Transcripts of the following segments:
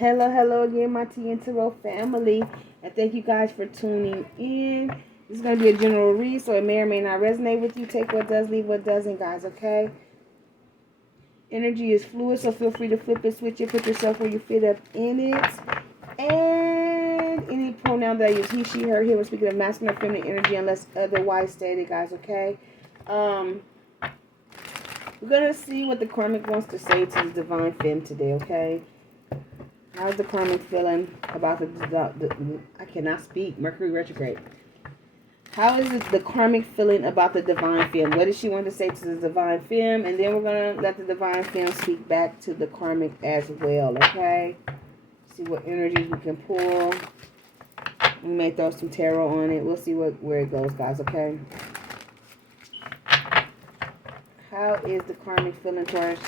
Hello again, my T and Tarot family. And thank you guys for tuning in. This is going to be a general read, so it may or may not resonate with you. Take what does, leave what doesn't, guys, okay? Energy is fluid, so feel free to flip it, switch it, put yourself where you fit up in it. And any pronoun that I use, he, she, her, him, we're speaking of masculine or feminine energy unless otherwise stated, guys, okay? We're going to see what the Karmic wants to say to the Divine Femme today, okay? How's the Karmic feeling about the I cannot speak, Mercury retrograde. How is the Karmic feeling about the Divine Femme? What does she want to say to the Divine Femme? And then we're going to let the Divine Femme speak back to the Karmic as well, okay? See what energies we can pull. We may throw some tarot on it. We'll see where it goes, guys, okay? How is the Karmic feeling towards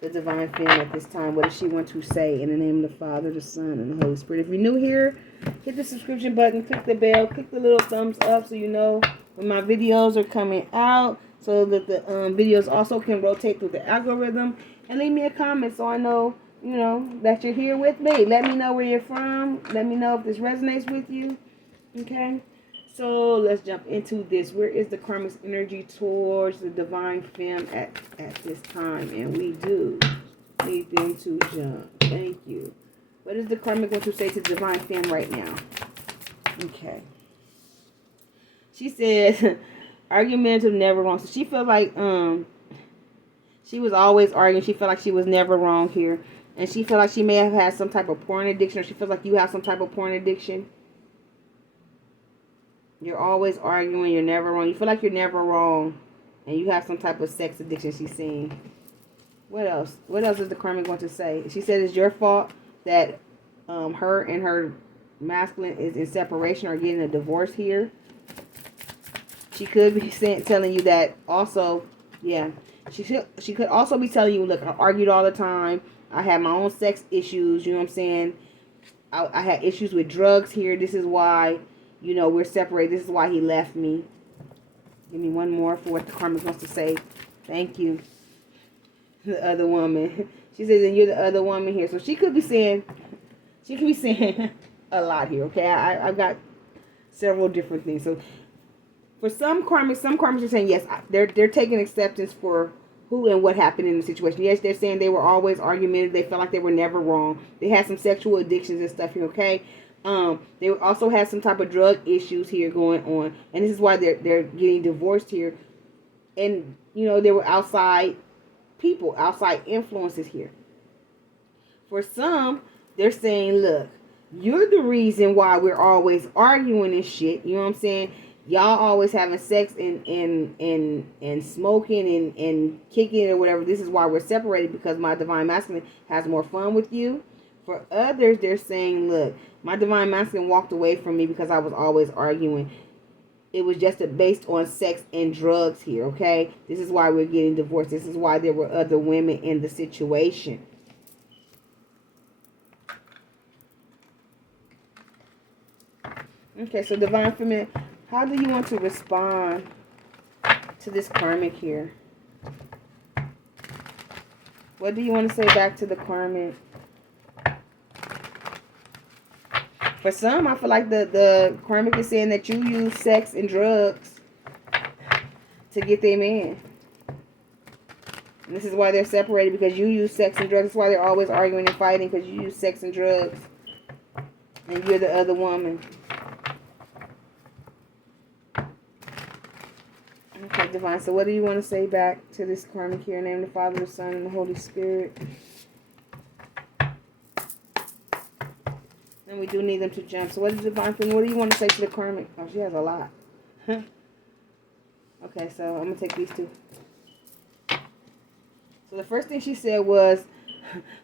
the Divine Femme at this time? What does she want to say? In the name of the Father, the Son, and the Holy Spirit. If you're new here, hit the subscription button, click the bell, click the little thumbs up so you know when my videos are coming out, so that the videos also can rotate through the algorithm. And leave me a comment so I know, that you're here with me. Let me know where you're from. Let me know if this resonates with you. Okay? So let's jump into this. Where is the Karmic's energy towards the Divine Femme at this time? And we do need them to jump. Thank you. What is the Karmic want to say to the Divine Femme right now? Okay. She says, argumentative, never wrong. So she feels like she was always arguing. She felt like she was never wrong here. And she felt like she may have had some type of porn addiction, or she feels like you have some type of porn addiction. You're always arguing. You're never wrong. You feel like you're never wrong. And you have some type of sex addiction, she's saying. What else? What else does the Karmic want to say? She said it's your fault that her and her masculine is in separation or getting a divorce here. She could be telling you that also. Yeah. She could also be telling you, look, I argued all the time. I had my own sex issues. You know what I'm saying? I had issues with drugs here. This is why... we're separated. This is why he left me. Give me one more for what the Karmic wants to say. Thank you. The other woman. She says, and you're the other woman here. So she could be saying a lot here, okay? I've got several different things. So for some Karmics are saying, yes, they're taking acceptance for who and what happened in the situation. Yes, they're saying they were always argumentative. They felt like they were never wrong. They had some sexual addictions and stuff here, okay? They also had some type of drug issues here going on, and this is why they're getting divorced here. And there were outside people, outside influences here. For some, they're saying, look, you're the reason why we're always arguing and shit. You know what I'm saying? Y'all always having sex and smoking and kicking or whatever. This is why we're separated, because my Divine Masculine has more fun with you. For others, they're saying, look, my Divine Masculine walked away from me because I was always arguing. It was just based on sex and drugs here, okay? This is why we're getting divorced. This is why there were other women in the situation. Okay, so Divine Feminine, how do you want to respond to this Karmic here? What do you want to say back to the Karmic? For some, I feel like the Karmic is saying that you use sex and drugs to get their man. And this is why they're separated, because you use sex and drugs. That's why they're always arguing and fighting, because you use sex and drugs. And you're the other woman. Okay, Divine. So what do you want to say back to this Karmic here? In the name of the Father, the Son, and the Holy Spirit. And we do need them to jump. So what is Divine Feminine? What do you want to say to the Karmic? Oh, she has a lot. Okay, so I'm going to take these two. So the first thing she said was,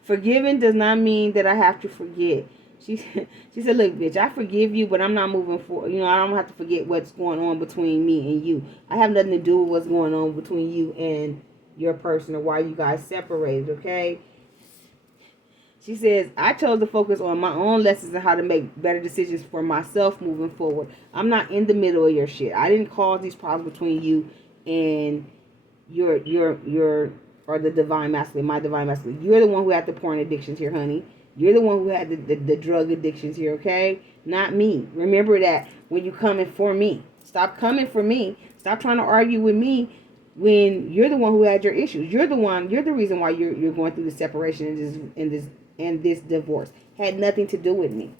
forgiving does not mean that I have to forget. She said, look, bitch, I forgive you, but I'm not moving forward. I don't have to forget what's going on between me and you. I have nothing to do with what's going on between you and your person, or why you guys separated, okay? She says, I chose to focus on my own lessons and how to make better decisions for myself moving forward. I'm not in the middle of your shit. I didn't cause these problems between you and your or the Divine Masculine, my Divine Masculine. You're the one who had the porn addictions here, honey. You're the one who had the drug addictions here, okay? Not me. Remember that when you coming for me. Stop coming for me. Stop trying to argue with me when you're the one who had your issues. You're the reason why you're going through the separation and this divorce. Had nothing to do with me.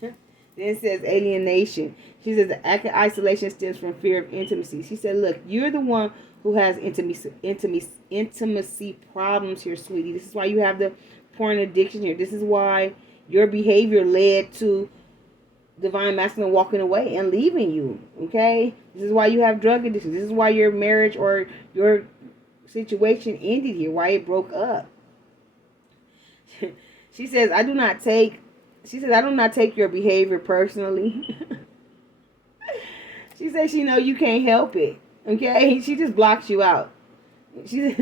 Then it says alienation. She says the act of isolation stems from fear of intimacy. She said, look, you're the one who has intimacy problems here, sweetie. This is why you have the porn addiction here. This is why your behavior led to divine masculine walking away and leaving you. Okay? This is why you have drug addiction. This is why your marriage or your situation ended here, why it broke up. She says, I do not take your behavior personally. She says she know you can't help it. Okay? She just blocks you out. She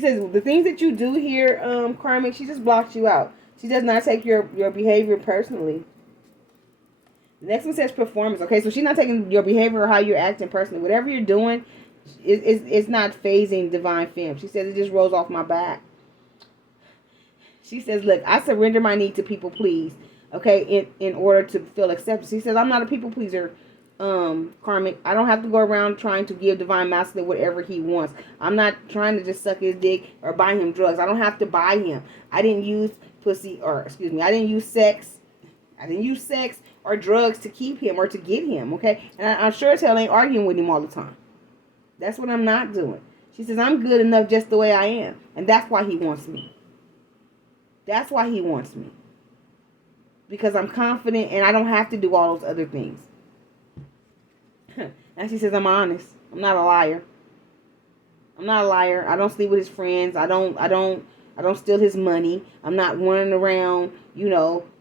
says the things that you do here, Karmic, she just blocks you out. She does not take your behavior personally. The next one says performance. Okay, so she's not taking your behavior or how you're acting personally. Whatever you're doing, it's not phasing divine femme. She says it just rolls off my back. She says, look, I surrender my need to people please, okay, in order to feel acceptance. She says, I'm not a people pleaser, Karmic. I don't have to go around trying to give divine masculine whatever he wants. I'm not trying to just suck his dick or buy him drugs. I don't have to buy him. I didn't use I didn't use sex or drugs to keep him or to get him, okay? And I'm sure as hell ain't arguing with him all the time. That's what I'm not doing. She says, I'm good enough just the way I am. And that's why he wants me. That's why he wants me. Because I'm confident and I don't have to do all those other things. And she says, I'm honest. I'm not a liar. I'm not a liar. I don't sleep with his friends. I don't steal his money. I'm not running around,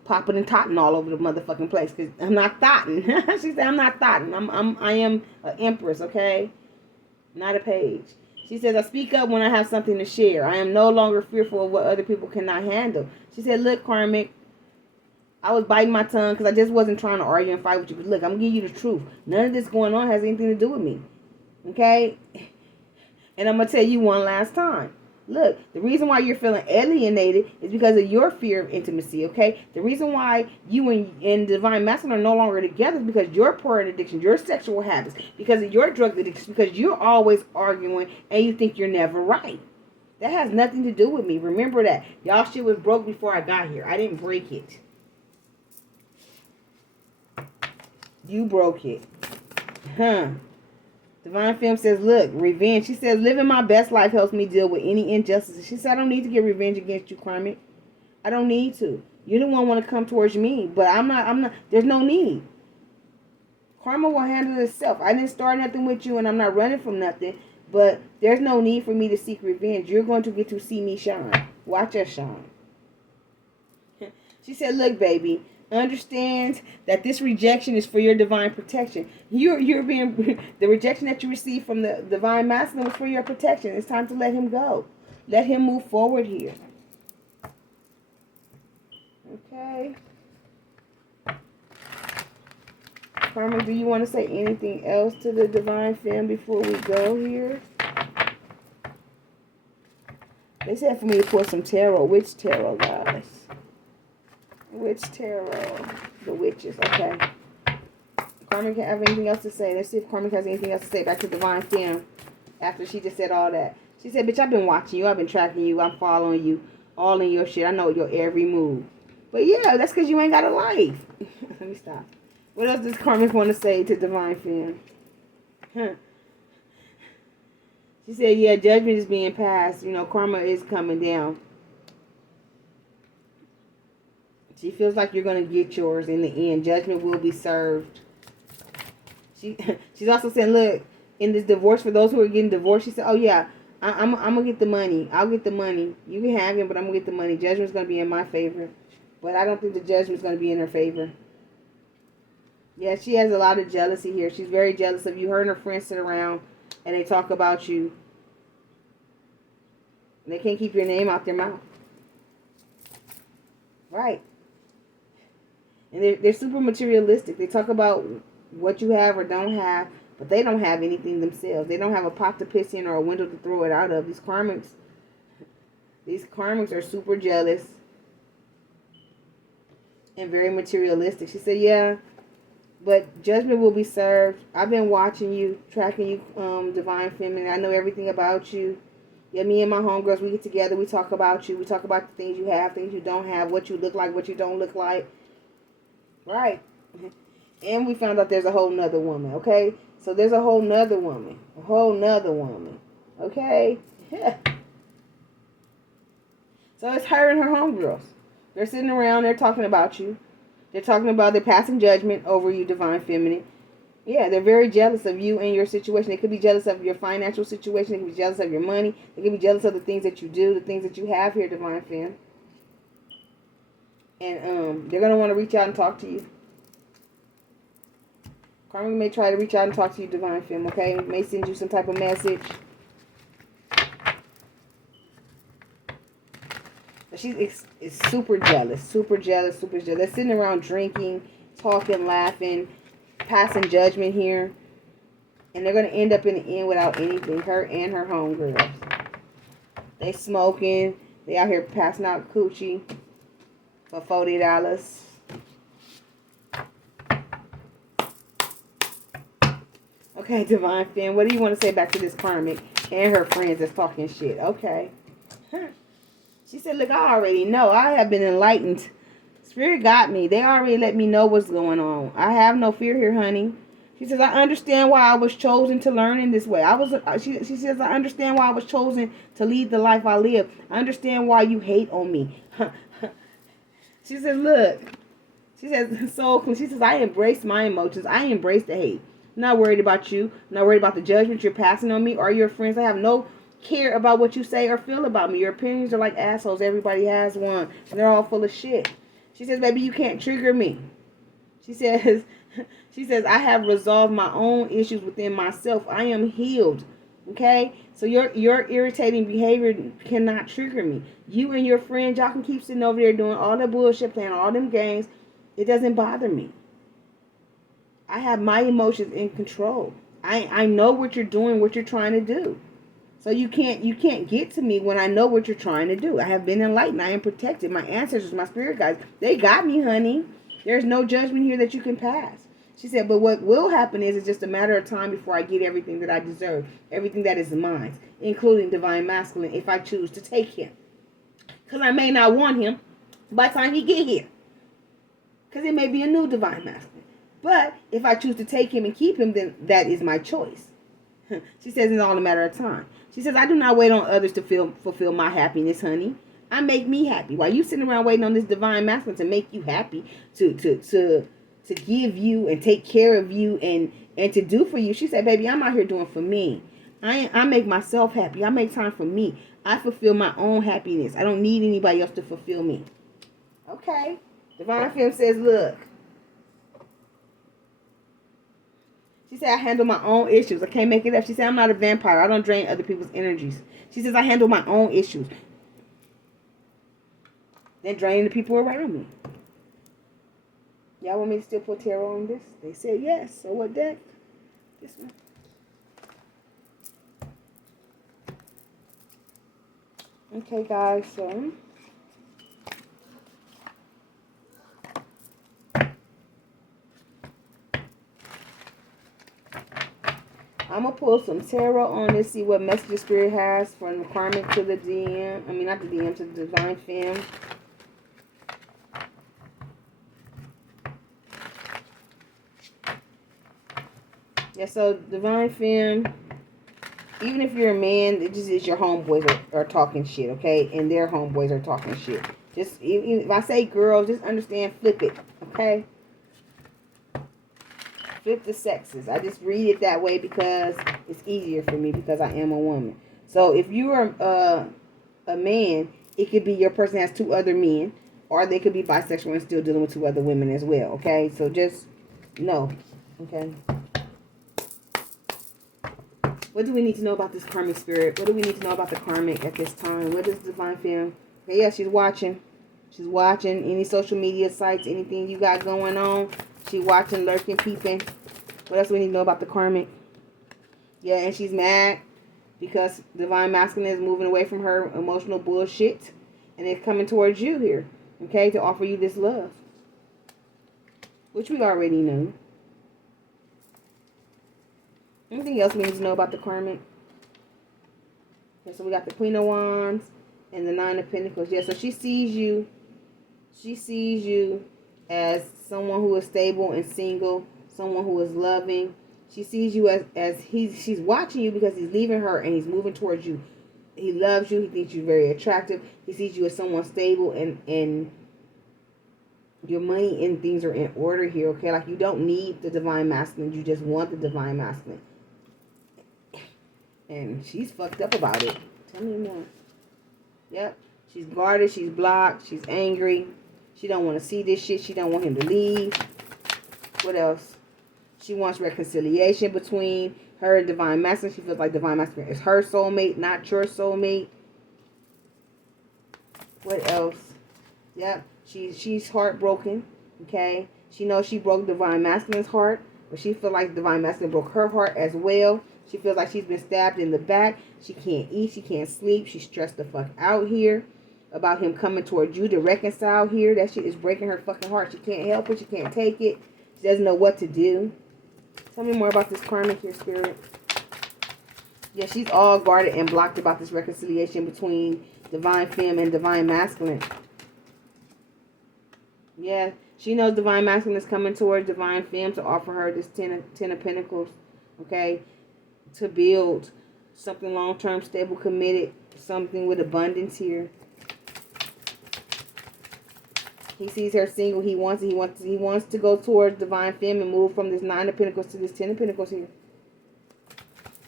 popping and totting all over the motherfucking place. Cause I'm not thotting. She said, I'm not thotting. I am an empress, okay? Not a page. She says, I speak up when I have something to share. I am no longer fearful of what other people cannot handle. She said, look, Karmic, I was biting my tongue because I just wasn't trying to argue and fight with you. But look, I'm giving you the truth. None of this going on has anything to do with me. Okay? And I'm going to tell you one last time. Look, the reason why you're feeling alienated is because of your fear of intimacy, okay? The reason why you and divine masculine are no longer together is because your porn addiction, your sexual habits, because of your drug addiction, because you're always arguing and you think you're never right. That has nothing to do with me. Remember that. Y'all shit was broke before I got here. I didn't break it. You broke it. Divine Femme says, look, revenge. She says, living my best life helps me deal with any injustices. She said, I don't need to get revenge against you, Karmic. I don't need to. You don't want to come towards me, but I'm not, there's no need. Karma will handle itself. I didn't start nothing with you and I'm not running from nothing, but there's no need for me to seek revenge. You're going to get to see me shine. Watch us shine. She said, look, baby, understand that this rejection is for your divine protection. You're being the rejection that you received from the divine masculine was for your protection. It's time to let him go. Let him move forward here. Okay. Karma, do you want to say anything else to the divine femme before we go here? They said for me to pull some tarot. Which tarot, guys? Which tarot? The witches, okay. Karmic have anything else to say? Let's see if Karmic has anything else to say back to divine femme after she just said all that. She said, bitch, I've been watching you. I've been tracking you. I'm following you. All in your shit. I know your every move. But yeah, that's because you ain't got a life. Let me stop. What else does Karmic want to say to divine femme? She said, yeah, judgment is being passed. Karma is coming down. She feels like you're going to get yours in the end. Judgment will be served. She's also saying, look, in this divorce, for those who are getting divorced, she said, oh, yeah, I'm going to get the money. I'll get the money. You can have him, but I'm going to get the money. Judgment's going to be in my favor. But I don't think the judgment's going to be in her favor. Yeah, she has a lot of jealousy here. She's very jealous of you. Her and her friends sit around and they talk about you. They can't keep your name out their mouth. Right. And they're super materialistic. They talk about what you have or don't have, but they don't have anything themselves. They don't have a pot to piss in or a window to throw it out of. These karmics are super jealous. and very materialistic. She said, yeah, but judgment will be served. I've been watching you, tracking you, divine feminine. I know everything about you. Yeah, me and my homegirls, we get together, we talk about you. We talk about the things you have, things you don't have, what you look like, what you don't look like. Right. And we found out there's a whole nother woman, okay? So there's a whole nother woman. A whole nother woman. Okay? So it's her and her homegirls. They're sitting around, they're talking about you. They're talking about, they're passing judgment over you, divine feminine. Yeah, they're very jealous of you and your situation. They could be jealous of your financial situation. They could be jealous of your money. They could be jealous of the things that you do, the things that you have here, divine femme. And they're going to want to reach out and talk to you. Karmic may try to reach out and talk to you, divine femme, okay? May send you some type of message. But she's super jealous, super jealous, super jealous. They're sitting around drinking, talking, laughing, passing judgment here. And they're going to end up in the end without anything. Her and her homegirls. They smoking. They out here passing out coochie for $40. Okay, divine femme, what do you want to say back to this karmic and her friends that's talking shit? Okay. She said, look, I already know. I have been enlightened. Spirit got me. They already let me know what's going on. I have no fear here, honey. She says, I understand why I was chosen to learn in this way. She says, I understand why I was chosen to lead the life I live. I understand why you hate on me. She says, look. She says, she says, I embrace my emotions. I embrace the hate. I'm not worried about you. I'm not worried about the judgment you're passing on me or your friends. I have no care about what you say or feel about me. Your opinions are like assholes. Everybody has one. And they're all full of shit. She says, baby, you can't trigger me. She says, I have resolved my own issues within myself. I am healed. Okay? So your irritating behavior cannot trigger me. You and your friends, y'all can keep sitting over there doing all that bullshit, playing all them games. It doesn't bother me. I have my emotions in control. I know what you're doing, what you're trying to do. So you can't get to me when I know what you're trying to do. I have been enlightened. I am protected. My ancestors, my spirit guides, they got me, honey. There's no judgment here that you can pass. She said, but what will happen is it's just a matter of time before I get everything that I deserve, everything that is mine, including divine masculine, if I choose to take him. Because I may not want him by the time he get here. Because it may be a new divine masculine. But if I choose to take him and keep him, then that is my choice. She says it's all a matter of time. She says, I do not wait on others to fulfill my happiness, honey. I make me happy. While you sitting around waiting on this divine masculine to make you happy, to give you and take care of you and to do for you. She said, baby, I'm out here doing for me. I make myself happy. I make time for me. I fulfill my own happiness. I don't need anybody else to fulfill me. Okay. Divine Femme says, look. She said, I handle my own issues. I can't make it up. She said, I'm not a vampire. I don't drain other people's energies. She says, I handle my own issues. Then drain the people around me. Y'all want me to still put tarot on this? They said yes. So what deck? This one. Okay, guys. So I'm going to pull some tarot on this, see what message spirit has from the Karmic to the DM. I mean, not the DM, to the Divine Femme. Yeah, so Divine Femme, even if you're a man, it just is your homeboys are talking shit, okay? And their homeboys are talking shit. Just, if I say girls, just understand, flip it, okay? Flip the sexes. I just read it that way because it's easier for me because I am a woman. So if you are a man, it could be your person has two other men, or they could be bisexual and still dealing with two other women as well. Okay, so just know. Okay. What do we need to know about this karmic spirit? What do we need to know about the karmic at this time? What is Divine Femme? Okay, yeah, she's watching. She's watching any social media sites, anything you got going on. She's watching, lurking, peeping. What else do we need to know about the karmic? Yeah, and she's mad because Divine Masculine is moving away from her emotional bullshit. And it's coming towards you here. Okay, to offer you this love. which we already knew. Anything else we need to know about the Karmic? Okay, so we got the Queen of Wands and the Nine of Pentacles. Yeah, so she sees you. She sees you as someone who is stable and single, someone who is loving. She sees you as she's watching you because he's leaving her and he's moving towards you. He loves you. He thinks you're very attractive. He sees you as someone stable and your money and things are in order here, okay? Like, you don't need the Divine Masculine. You just want the Divine Masculine. And she's fucked up about it. Tell me more. Yep. She's guarded. She's blocked. She's angry. She don't want to see this shit. She don't want him to leave. What else? She wants reconciliation between her and Divine Masculine. She feels like Divine Masculine is her soulmate, not your soulmate. What else? Yep. She's heartbroken. Okay. She knows she broke Divine Masculine's heart, but she feels like Divine Masculine broke her heart as well. She feels like she's been stabbed in the back. She can't eat. She can't sleep. She's stressed the fuck out here about him coming towards you to reconcile here. That shit is breaking her fucking heart. She can't help it. She can't take it. She doesn't know what to do. Tell me more about this Karmic here, Spirit. Yeah, she's all guarded and blocked about this reconciliation between Divine Femme and Divine Masculine. Yeah, she knows Divine Masculine is coming towards Divine Femme to offer her this ten of Pentacles. Okay? To build something long-term, stable, committed, something with abundance here. He sees her single. He wants to go towards Divine Femme and move from this Nine of Pentacles to this Ten of Pentacles here.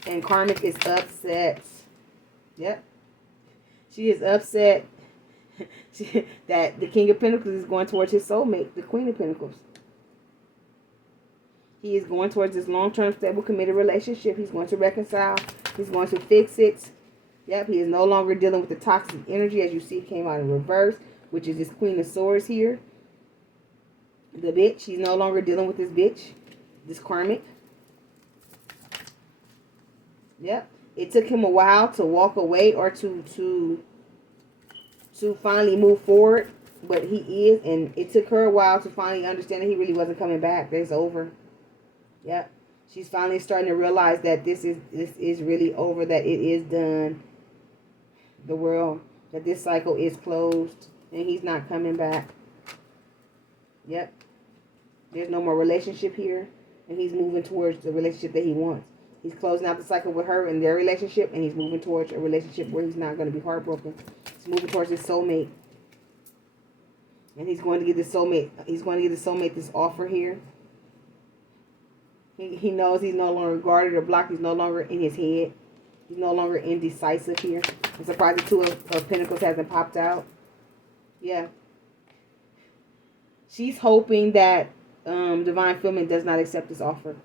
And Karmic is upset. Yep. She is upset that the King of Pentacles is going towards his soulmate, the Queen of Pentacles. He is going towards this long-term, stable, committed relationship. He's going to reconcile. He's going to fix it. Yep, he is no longer dealing with the toxic energy. As you see, it came out in reverse, which is this Queen of Swords here. The bitch. He's no longer dealing with this bitch. This Karmic. Yep. It took him a while to walk away or to finally move forward. But he is. And it took her a while to finally understand that he really wasn't coming back. That it's over. Yep. She's finally starting to realize that this is really over, that it is done. The world, that this cycle is closed and he's not coming back. Yep. There's no more relationship here and he's moving towards the relationship that he wants. He's closing out the cycle with her and their relationship and he's moving towards a relationship where he's not going to be heartbroken. He's moving towards his soulmate. And he's going to give the soulmate this offer here. He knows he's no longer guarded or blocked. He's no longer in his head. He's no longer indecisive here. I'm surprised the Two of Pentacles hasn't popped out. Yeah. She's hoping that Divine Feminine does not accept this offer.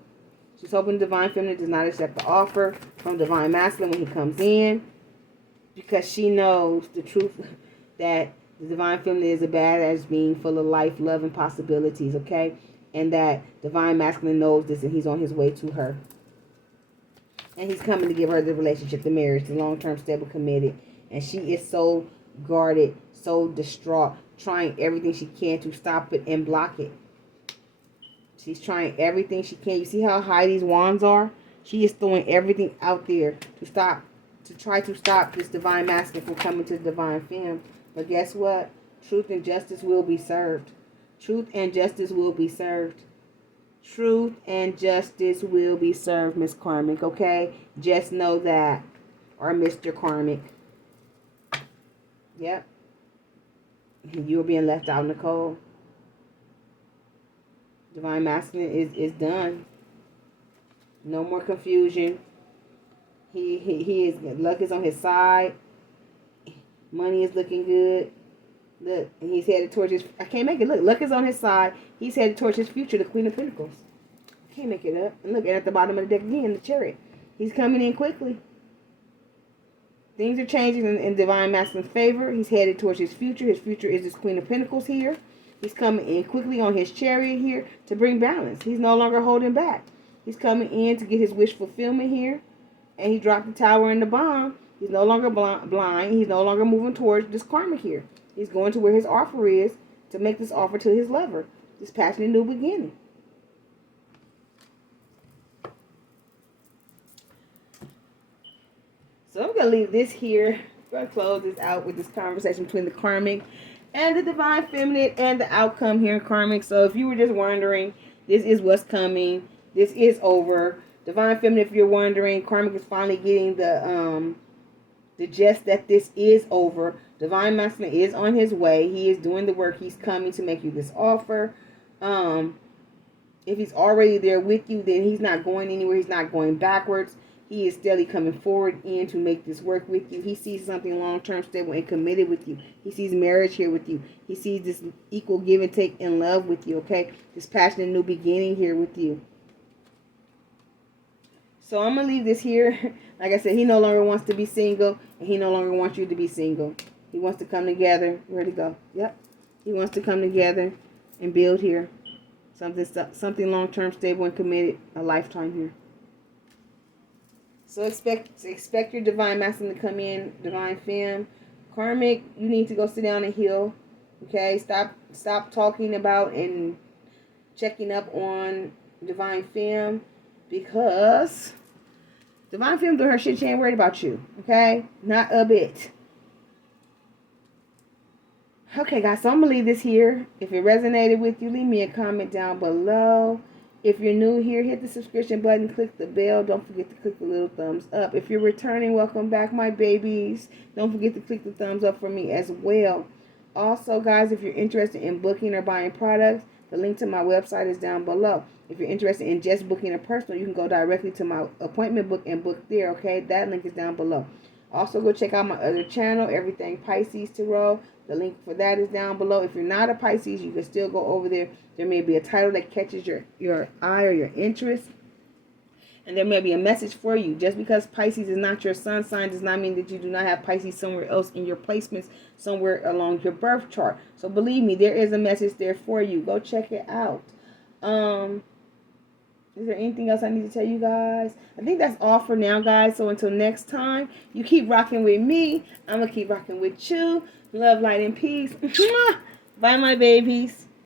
She's hoping Divine Feminine does not accept the offer from Divine Masculine when he comes in. Because she knows the truth that the Divine Feminine is a badass being full of life, love, and possibilities, okay? And that Divine Masculine knows this and he's on his way to her. And he's coming to give her the relationship, the marriage, the long-term, stable, committed. And she is so guarded, so distraught, trying everything she can to stop it and block it. She's trying everything she can. You see how high these wands are? She is throwing everything out there to try to stop this Divine Masculine from coming to the Divine Femme. But guess what? Truth and justice will be served. Truth and justice will be served. Truth and justice will be served, Miss Karmic, okay? Just know that. Or Mr. Karmic. Yep. You're being left out in the cold. Divine Masculine is done. No more confusion. He is, luck is on his side. Money is looking good. Look, and he's headed towards his... I can't make it. Look, luck is on his side. He's headed towards his future, the Queen of Pentacles. I can't make it up. And look, and at the bottom of the deck again, the Chariot. He's coming in quickly. Things are changing in Divine Masculine's favor. He's headed towards his future. His future is this Queen of Pentacles here. He's coming in quickly on his Chariot here to bring balance. He's no longer holding back. He's coming in to get his wish fulfillment here. And he dropped the tower and the bomb. He's no longer blind. He's no longer moving towards this Karmic here. He's going to where his offer is to make this offer to his lover. this passionate new beginning. So I'm going to leave this here. I'm going to close this out with this conversation between the karmic and the divine feminine and the outcome here in karmic. So if you were just wondering, this is what's coming. This is over. Divine feminine, if you're wondering, karmic is finally getting the gist that this is over. Divine masculine is on his way. He is doing the work. He's coming to make you this offer. If he's already there with you, then he's not going anywhere. He's not going backwards. He is steadily coming forward in to make this work with you. He sees something long-term, stable, and committed with you. He sees marriage here with you. He sees this equal give and take in love with you, okay? This passionate new beginning here with you. So I'm going to leave this here. Like I said, he no longer wants to be single, and he no longer wants you to be single. He wants to come together. Where'd he go? Yep. He wants to come together and build here. Something long-term, stable, and committed. A lifetime here. So expect your divine masculine to come in, divine femme. Karmic, you need to go sit down and heal. Okay? Stop talking about and checking up on divine femme, because divine femme doing her shit, she ain't worried about you. Okay? Not a bit. Okay, guys, so I'm going to leave this here. If it resonated with you, leave me a comment down below. If you're new here, hit the subscription button, click the bell. Don't forget to click the little thumbs up. If you're returning, welcome back, my babies. Don't forget to click the thumbs up for me as well. Also, guys, if you're interested in booking or buying products, the link to my website is down below. If you're interested in just booking a personal, you can go directly to my appointment book and book there, okay? That link is down below. Also, go check out my other channel, Everything Pisces Tarot. The link for that is down below. If you're not a Pisces, you can still go over there. There may be a title that catches your eye or your interest. And there may be a message for you. Just because Pisces is not your sun sign does not mean that you do not have Pisces somewhere else in your placements, somewhere along your birth chart. So believe me, there is a message there for you. Go check it out. Is there anything else I need to tell you guys? I think that's all for now, guys. So until next time, you keep rocking with me. I'm going to keep rocking with you. Love, light, and peace. Bye, my babies.